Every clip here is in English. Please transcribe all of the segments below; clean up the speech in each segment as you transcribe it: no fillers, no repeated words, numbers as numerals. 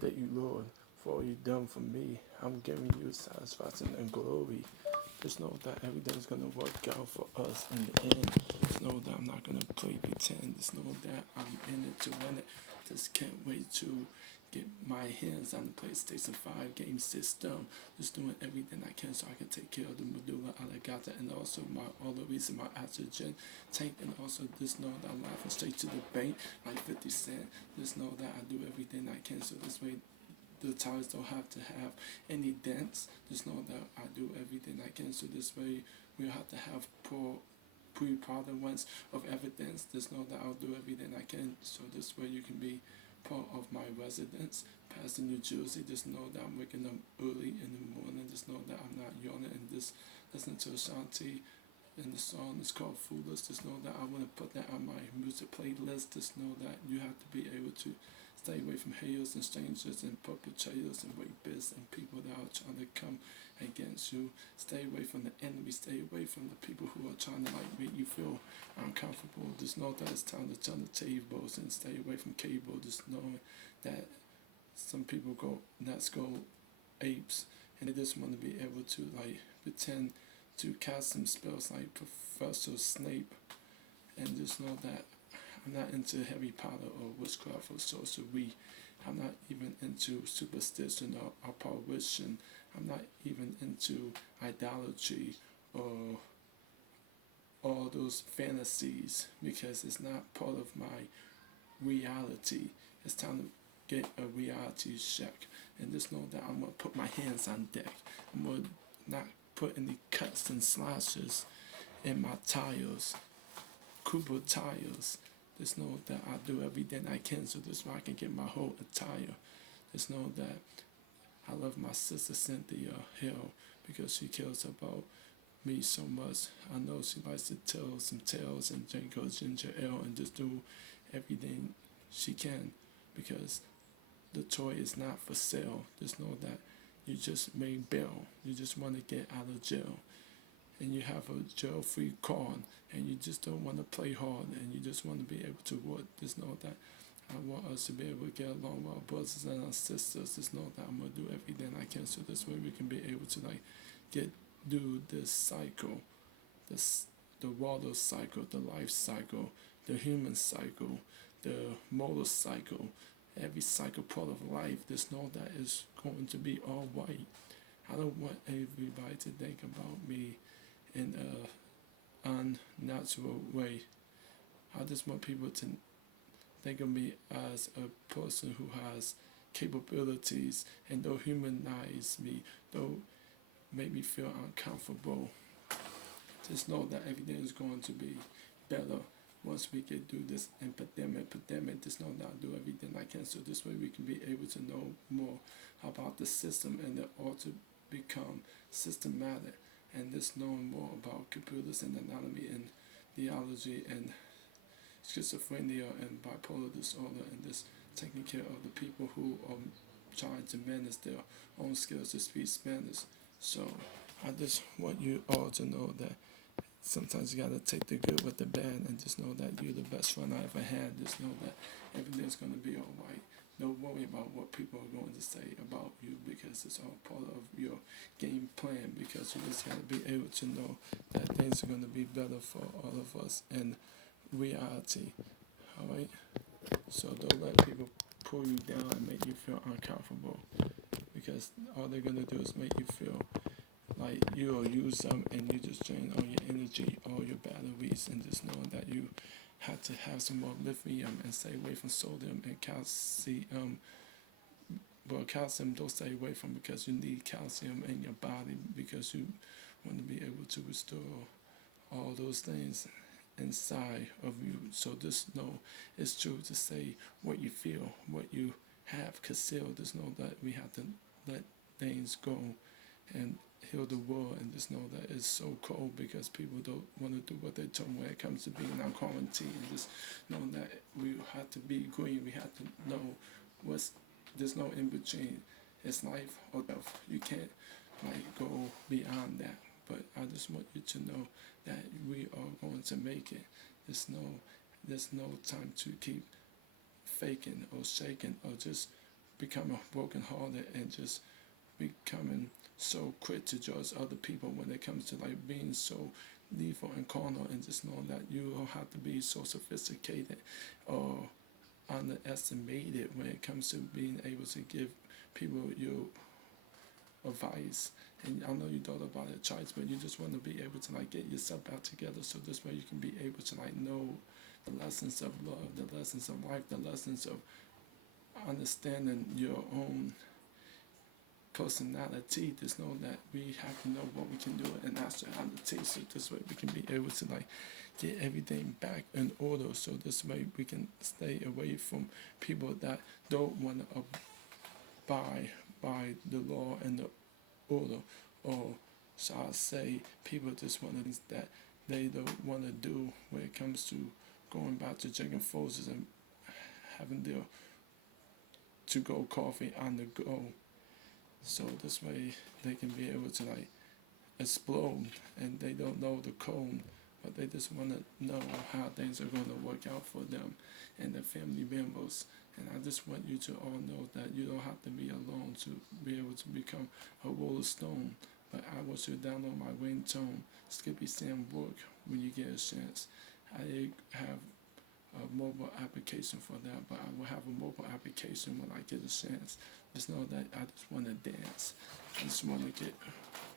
Thank you, Lord, for all you've done for me. I'm giving you satisfaction and glory. Just know that everything's going to work out for us in the end. Just know that I'm not going to play pretend. Just know that I'm in it to win it. Just can't wait to get my hands on the PlayStation 5 game system. Just doing everything I can so I can take care of the medulla oblongata and also my all the reason my oxygen tank, and also just know that I'm laughing straight to the bank like 50 Cent. Just know that I do everything I can so this way the tires don't have to have any dents. Just know that I do everything I can so this way we don't have to have pre-product ones of evidence. Just know that I'll do everything I can so this way you can be part of my residence. Past in New Jersey, just know that I'm waking up early in the morning. Just know that I'm not yawning and just listening to Ashanti. And the song is called Foolish. Just know that I want to put that on my music playlist. Just know that you have to be able to stay away from haters and strangers and perpetrators and rapists and people that are trying to come against you. Stay away from the enemy. Stay away from the people who are trying to like make you feel uncomfortable. Just know that it's time to turn the tables and stay away from cable. Just knowing that some people go nuts, go apes, and they just want to be able to like pretend to cast some spells like Professor Snape, and just know that I'm not into Harry Potter or witchcraft or sorcery. I'm not even into superstition or apparition. I'm not even into idolatry or all those fantasies because it's not part of my reality. It's time to get a reality check. And just know that I'm going to put my hands on deck. I'm going to not put any cuts and slashes in my tires, Cooper tires. Just know that I do everything I can so this way I can get my whole attire. Just know that I love my sister Cynthia Hill because she cares about me so much. I know she likes to tell some tales and drink her ginger ale and just do everything she can because the toy is not for sale. Just know that you just made bail. You just want to get out of jail. And you have a jail-free card and you just don't want to play hard and you just want to be able to work. Just know that I want us to be able to get along with our brothers and our sisters. Just know that I'm going to do everything I can so this way we can be able to like do this cycle, this the water cycle, the life cycle, the human cycle, the motorcycle, every cycle part of life. Just know that it's going to be all right. I don't want everybody to think about me in a unnatural way. I just want people to think of me as a person who has capabilities and don't humanize me, don't make me feel uncomfortable. Just know that everything is going to be better once we get through this epidemic. Just know that I'll do everything I can so this way we can be able to know more about the system and the ought to become systematic and just knowing more about computers and anatomy and theology and schizophrenia and bipolar disorder and just taking care of the people who are trying to manage their own skills to speak Spanish. So I just want you all to know that sometimes you gotta take the good with the bad and just know that you're the best friend I ever had. Just know that everything's gonna be alright. Don't worry about what people are going to say about you because it's all part of your game plan because you just gotta be able to know that things are gonna be better for all of us in reality. Alright? So don't let people pull you down and make you feel uncomfortable because all they're gonna do is make you feel like you'll use them and you just drain all your energy, all your batteries, and just knowing that you have to have some more lithium and stay away from sodium and calcium. Well, calcium don't stay away from because you need calcium in your body because you want to be able to restore all those things inside of you. So just know it's true to say what you feel, what you have concealed. Just know that we have to let things go and heal the world and just know that it's so cold because people don't want to do what they're told when it comes to being on quarantine and just know that we have to be green. We have to know what's there's no in between. It's life or death. You can't like go beyond that. But I just want you to know that we are going to make it. There's no time to keep faking or shaking or just becoming brokenhearted and just becoming so quick to judge other people when it comes to like being so lethal and carnal, and just know that you don't have to be so sophisticated or underestimated when it comes to being able to give people your advice. And I know you thought about it twice, but you just want to be able to like get yourself back together, so this way you can be able to like know the lessons of love, the lessons of life, the lessons of understanding your own personality. Just know that we have to know what we can do and nationality, so this way we can be able to like get everything back in order, so this way we can stay away from people that don't want to abide by the law and the order, or shall I say people just want things that they don't want to do when it comes to going back to drinking forces and having their to go coffee on the go, so this way they can be able to like explode, and they don't know the code, but they just want to know how things are going to work out for them and their family members. And I just want you to all know that you don't have to be alone to be able to become a rolling stone. But I want you to download my ringtone, Skippy Sam Work, when you get a chance. I have a mobile application for that, but I will have a mobile application when I get a chance. Just know that I just want to dance. I just want to get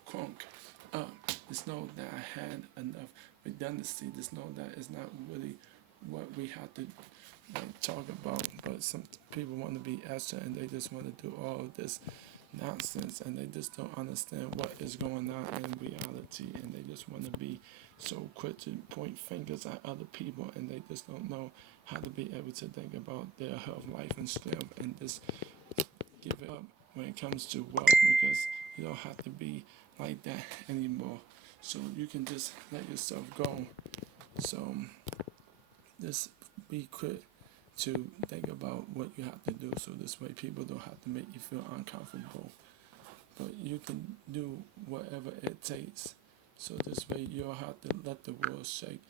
crunk up. Just know that I had enough redundancy. Just know that it's not really what we have to like talk about, but some people want to be extra and they just want to do all of this nonsense, and they just don't understand what is going on in reality, and they just want to be so quick to point fingers at other people, and they just don't know how to be able to think about their health, life, and strength, and just give it up when it comes to wealth, because you don't have to be like that anymore. So you can just let yourself go. So just be quick to think about what you have to do, so this way people don't have to make you feel uncomfortable. But you can do whatever it takes. So this way you don't have to let the world shake.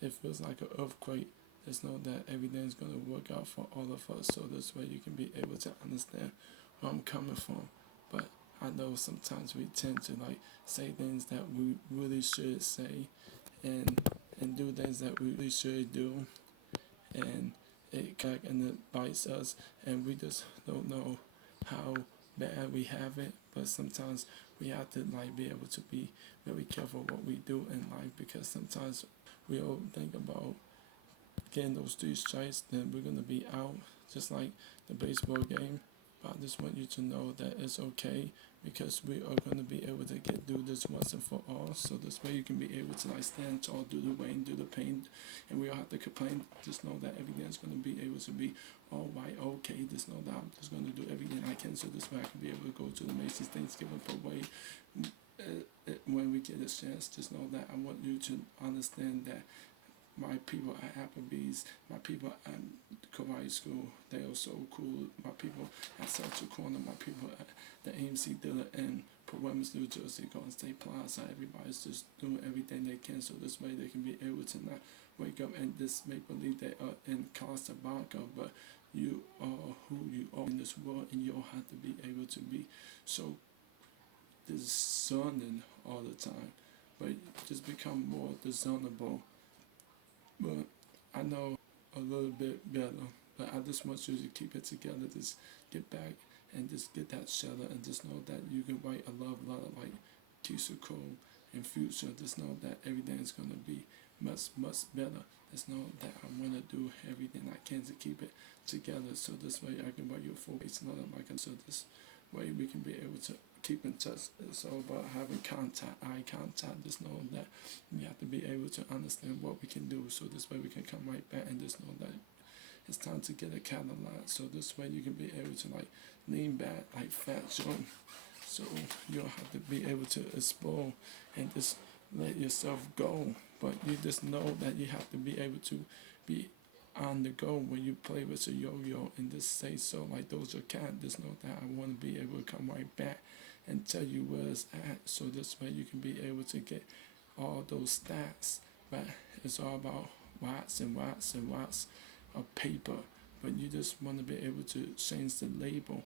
It feels like an earthquake. Just know that everything's going to work out for all of us. So this way you can be able to understand where I'm coming from. But I know sometimes we tend to like say things that we really should say, and do things that we really should do, and it back and it bites us, and we just don't know how bad we have it. But sometimes we have to like be able to be very careful what we do in life, because sometimes we all think about getting those 3 strikes, then we're gonna be out, just like the baseball game. But I just want you to know that it's okay, because we are going to be able to get through this once and for all. So this way you can be able to like stand tall, do the rain, do the pain, and we don't have to complain. Just know that everything's going to be able to be all right, okay. Just know that I'm just going to do everything I can, so this way I can be able to go to the Macy's Thanksgiving parade when we get a chance. Just know that I want you to understand that my people at Applebee's, my people at Karate School, they are so cool. My people at Central Corner, my people at the AMC Dealer in Paramus, New Jersey, Garden State Plaza. Everybody's just doing everything they can, so this way they can be able to not wake up and just make believe they are in Casablanca, but you are who you are in this world, and you don't have to be able to be so discerning all the time, but just become more discernible. But I know a little bit better, but I just want you to keep it together. Just get back and just get that shelter, and just know that you can write a love letter like Keisha Cole in future. Just know that everything's going to be much, much better. Just know that I want to do everything I can to keep it together, so this way I can write you a full-page letter like I. So this way we can be able to keep in touch. It's all about having contact, eye contact. Just know that we have to be able to understand what we can do, so this way we can come right back, and just know that it's time to get a Cadillac. So this way you can be able to like lean back like Fat Joe, so you don't have to be able to explore and just let yourself go. But you just know that you have to be able to be on the go when you play with your yo-yo, and just say so like those are cat. Just know that I want to be able to come right back and tell you where it's at, so this way you can be able to get all those stats. But it's all about watts and watts and watts of paper, but you just want to be able to change the label